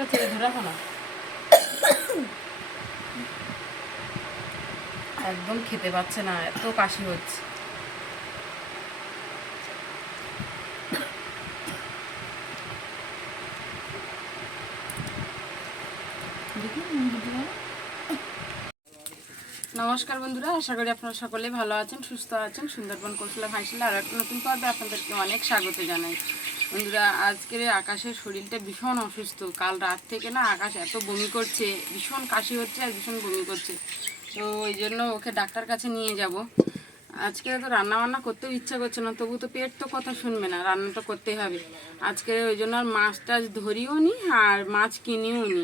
মুখটা চেয়ে ধরে রাখো না, একদম খেতে পাচ্ছে না, এত কাশি হচ্ছে। নমস্কার বন্ধুরা, আশা করি আপনারা সকলে ভালো আছেন, সুস্থ আছেন। সুন্দরবন কৌশলা ভাইশালা আর একটা নতুন পর্বে আপনাদেরকে অনেক স্বাগত জানাই। বন্ধুরা, আজকের আকাশের শরীরটা ভীষণ অসুস্থ। কাল রাত থেকে না আকাশ এত বমি করছে, ভীষণ কাশি হচ্ছে আর ভীষণ বমি করছে। তো ওই জন্য ওকে ডাক্তার কাছে নিয়ে যাব। আজকে তো রান্না বান্না করতেও ইচ্ছা করছে না, তবু তো পেট তো কথা শুনবে না, রান্না তো করতেই হবে। আজকে ওই জন্য আর মাছ টাছ ধরিও নি আর মাছ কিনিও নি।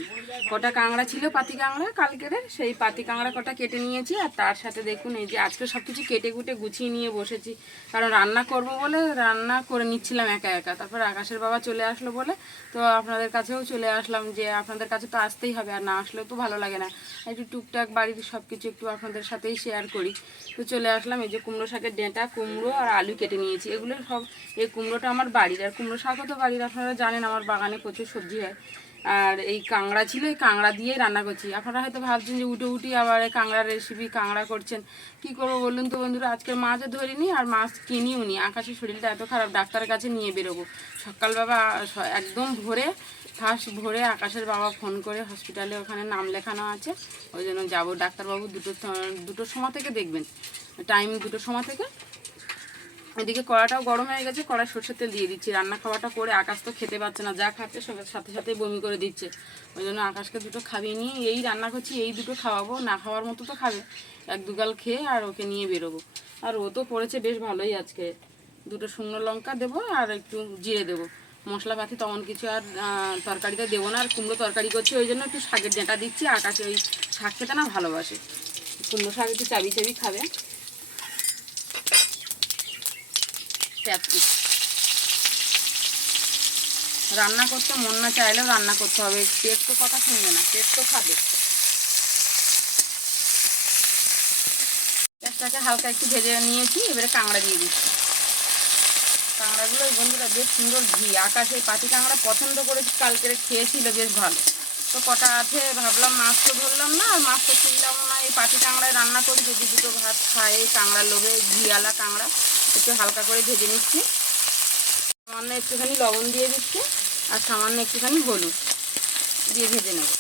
কটা কাঁকড়া ছিল, পাতি কাঁকড়া কালকের, সেই পাতি কাঁকড়া কটা কেটে নিয়েছি। আর তার সাথে দেখুন এই যে আজকে সব কিছু কেটে কুটে গুছিয়ে নিয়ে বসেছি, কারণ রান্না করব বলে রান্না করে নিচ্ছিলাম একা একা। তারপর আকাশের বাবা চলে আসলো বলে তো আপনাদের কাছেও চলে আসলাম, যে আপনাদের কাছে তো আসতেই হবে, আর না আসলেও তো ভালো লাগে না। একটু টুকটাক বাড়িতে সব কিছু একটু আপনাদের সাথেই শেয়ার করি। তো চলে আসলাম। এই যে কুমড়ো শাকের ডেঁটা, কুমড়ো আর আলু কেটে নিয়েছি। এগুলো সব, এই কুমড়োটা আমার বাড়ির, আর কুমড়ো শাকও তো বাড়ির। আপনারা জানেন আমার বাগানে প্রচুর সবজি হয়। আর এই কাঁকড়া ছিল, এই কাঁকড়া দিয়েই রান্না করছি। আপনারা হয়তো ভাবছেন যে উঠে উঠি আবার এই কাঁকড়ার রেসিপি, কাঁকড়া করছেন, কি করবো বলুন তো বন্ধুরা। আজকে মাছও ধরিনি আর মাছ কিনিও নি। আকাশের শরীরটা এত খারাপ, ডাক্তারের কাছে নিয়ে বেরোবো সকালবেলা একদম ভোরে, ফার্স্ট ভোরে আকাশের বাবা ফোন করে হসপিটালে, ওখানে নাম লেখানো আছে, ওই জন্য যাবো। ডাক্তারবাবু দুটোর সময় থেকে দেখবেন, টাইম 2টোর সময় থেকে। এদিকে কড়াটাও গরম হয়ে গেছে, কড়াই সরষের তেল দিয়ে দিচ্ছি। রান্না খাওয়াটা করে আকাশ তো খেতে পাচ্ছে না, যা খাচ্ছে সাথে সাথে বমি করে দিচ্ছে। ওই জন্য আকাশকে দুটো খাইয়ে নিয়ে এই রান্না করছি, এই দুটো খাওয়াবো। না খাওয়ার মতো তো খাবে, 1-2 গাল খেয়ে আর ওকে নিয়ে বেরোবো। আর ও তো পড়েছে বেশ ভালোই আজকে। 2টো শুকনো লঙ্কা দেবো আর একটু জিরে দেবো। মশলাপাতি তেমন কিছু আর তরকারিতে দেবো না। আর কুমড়ো তরকারি করছি, ওই জন্য একটু শাকের ডেঁটা দিচ্ছি। আকাশে ওই শাক খেতে না ভালোবাসে, কুমড়ো শাক একটু চাবি চাবি খাবে। রান্না করতে মন না চাইলেও রান্না করতে হবে, পেট তো কথা শুনবে না, পেট তো খাবে। পেঁয়াজটাকে হালকা একটু ভেজে নিয়েছি, এবারে কাঁকড়া দিয়ে দিচ্ছি। কাঁকড়াগুলো বন্ধুরা বেশ সুন্দর ঘি। আকাশ এই পাতি কাঁকড়া পছন্দ করেছি, কালকে খেয়েছিল বেশ ভালো। তো কটা আছে, ভাবলাম মাছ তো ধরলাম না আর মাছ তো কিনলাম না, এই পাতি কাঁকড়ায় রান্না করি, যদি 2টো ভাত খায়। এই কাঁকড়ার লোভে ঘিয়ালা কাঁকড়া একটু হালকা করে ভেজে নিচ্ছি। সামান্য একটুখানি লবণ দিয়ে দিচ্ছি আর সামান্য একটুখানি হলুদ দিয়ে ভেজে নেব।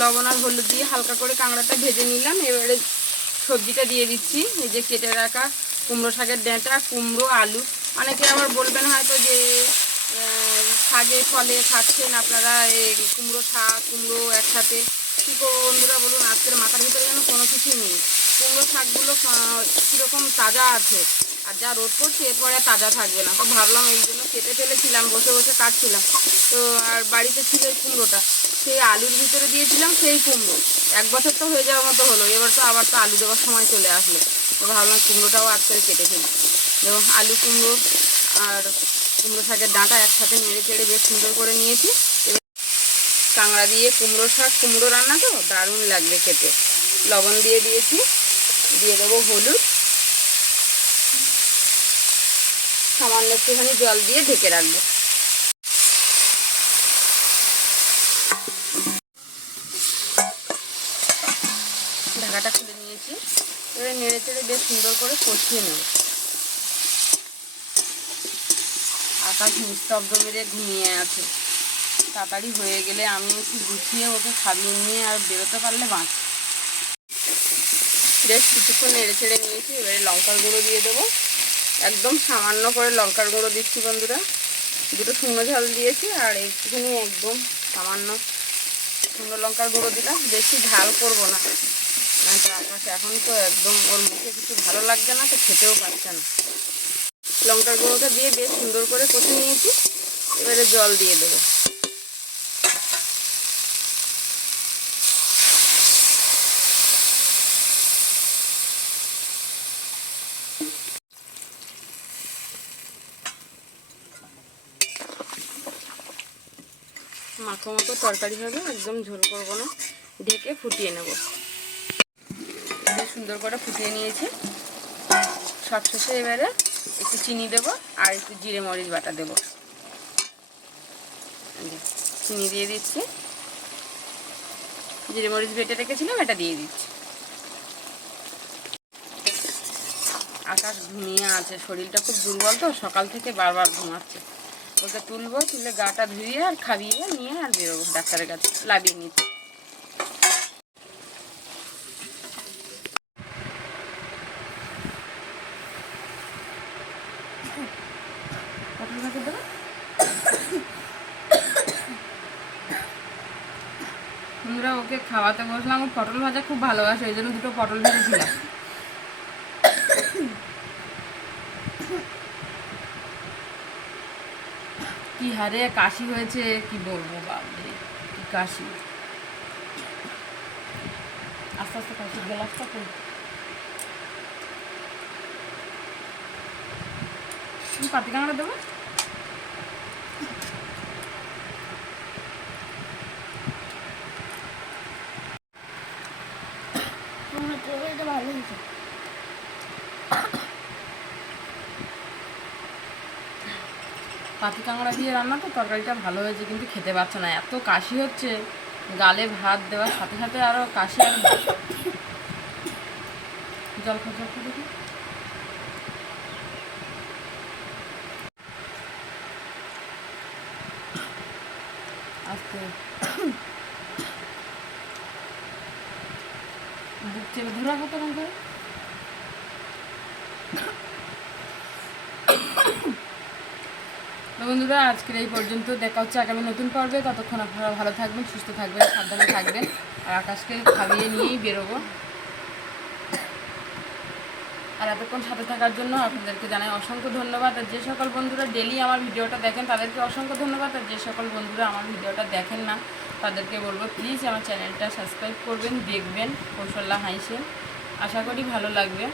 লবণ আর হলুদ দিয়ে হালকা করে কাঁকড়াটা ভেজে নিলাম। এবারে সবজিটা দিয়ে দিচ্ছি। এই যে কেটে রাখা কুমড়ো শাকের ডেঁটা, কুমড়ো, আলু। অনেকে আবার বলবেন হয়তো যে শাকে ফলে খাচ্ছেন আপনারা এই কুমড়ো শাক কুমড়ো একসাথে, কী করবো বন্ধুরা বলুন। আজকের মাথার ভিতরে যেন কোনো কিছুই নেই। কুমড়ো শাকগুলো কীরকম তাজা আছে, আর যা রোদ পড়ছে এরপরে তাজা থাকবে না। তো ভাবলাম এই জন্য কেটে ফেলেছিলাম, বসে বসে কাটছিলাম। তো আর বাড়িতে ছিল এই কুমড়োটা, সেই আলুর ভিতরে দিয়েছিলাম সেই কুমড়ো। 1 বছর তো হয়ে যাওয়ার মতো হলো, এবার তো আবার তো আলু দেওয়ার সময় চলে আসলো। তো ভাবলাম কুমড়োটাও আজকে কেটে ফেলি। এবং আলু কুমড়ো আর কুমড়ো শাকের ডাঁটা একসাথে নেড়ে চেড়ে বেশ সুন্দর করে নিয়েছি। এবার কাঁকড়া দিয়ে কুমড়ো শাক, কুমড়ো রান্না তো দারুণ লাগবে খেতে। লবণ দিয়ে দিয়েছি, দিয়ে দেবো হলুদ, সামান্য একটুখানি জল দিয়ে ঢেকে রাখবো। ঢাকাটা খুলে নিয়েছি, এবারে নেড়ে চেড়ে বেশ সুন্দর করে কষিয়ে নেব। আকাশ নিস্তব্ধ মেরে ঘুমিয়ে আছে, তাড়াতাড়ি হয়ে গেলে আমি একটু গুছিয়ে ওকে খাইয়ে নিয়ে আর বেরোতে পারলে বাঁচ। বেশ কিছুক্ষণ নেড়ে চেড়ে নিয়েছি, এবারে লঙ্কার গুঁড়ো দিয়ে দেবো। একদম সামান্য করে লঙ্কার গুঁড়ো দিচ্ছি বন্ধুরা। 2টো শুকনো ঝাল দিয়েছি আর একটুখানি একদম সামান্য শুকনো লঙ্কার গুঁড়ো দিলাম, বেশি ঝাল করবো না। তো আকাশ এখন তো একদম ওর মুখে কিছু ভালো লাগছে না, তো খেতেও পারছে না। লঙ্কার গুঁড়োটা দিয়ে বেশ সুন্দর করে কষে নিয়েছি, এবারে জল দিয়ে দেবো। মাখো মাখো তরকারি হবে, একদম ঝোল করবো না, ঢেকে ফুটিয়ে নেব। বেশ সুন্দর করে ফুটিয়ে নিয়েছি। সবশেষে এবারে একটু চিনি দেবো আর একটু জিরে মরিচ বাটা দেবো। চিনি দিয়ে দিচ্ছি, জিরে মরিচ বেটে রেখেছিলাম এটা দিয়ে দিচ্ছি। আকাশ ঘুমিয়ে আছে, শরীরটা খুব দুর্বল তো, সকাল থেকে বারবার ঘুমাচ্ছে। ওকে তুলবো, তুলে গাটা ধুয়ে আর খাইয়ে নিয়ে আর বেরোবো ডাক্তারের কাছে, লাগিয়ে নিতে। পটল ভাজা দেবো। আমরা ওকে খাওয়াতে বসলাম, ও পটল ভাজা খুব ভালোবাসে, ওই জন্য দুটো পটল ভেজেছিলাম। কি হারে কাশি হয়েছে কি বলবো, বাবরে কি কাশি। আস্তে আস্তে কাশি, গ্লাসটা করি। পাতি কাঁকড়া দেবো। ভালো হয়েছে। পাতি কাঁকড়া দিয়ে রান্না তো তরকারিটা ভালো হয়েছে, কিন্তু খেতে পারছে না, এত কাশি হচ্ছে। গালে ভাত দেওয়ার সাথে সাথে আরও কাশি। আর জল খা দেখি। আস্তে বুক চেপে ধরা কত রঙ করে। বন্ধুরা আজকের এই পর্যন্ত, দেখা হচ্ছে আগামী নতুন পর্বে। ততক্ষণ আপনারা ভালো থাকবেন, সুস্থ থাকবেন, সাবধানে থাকবেন। আর আকাশকে খাইয়ে নিয়েই বেরোবো। আর এতক্ষণ সাথে থাকার জন্য আপনাদেরকে জানাই অসংখ্য ধন্যবাদ। আর যে সকল বন্ধুরা ডেলি আমার ভিডিওটা দেখেন তাদেরকে অসংখ্য ধন্যবাদ। আর যে সকল বন্ধুরা আমার ভিডিওটা দেখেন না তাদেরকে বলবো প্লিজ আমার চ্যানেলটা সাবস্ক্রাইব করবেন, দেখবেন কৌশল্যা হাইসেন। আশা করি ভালো লাগবে।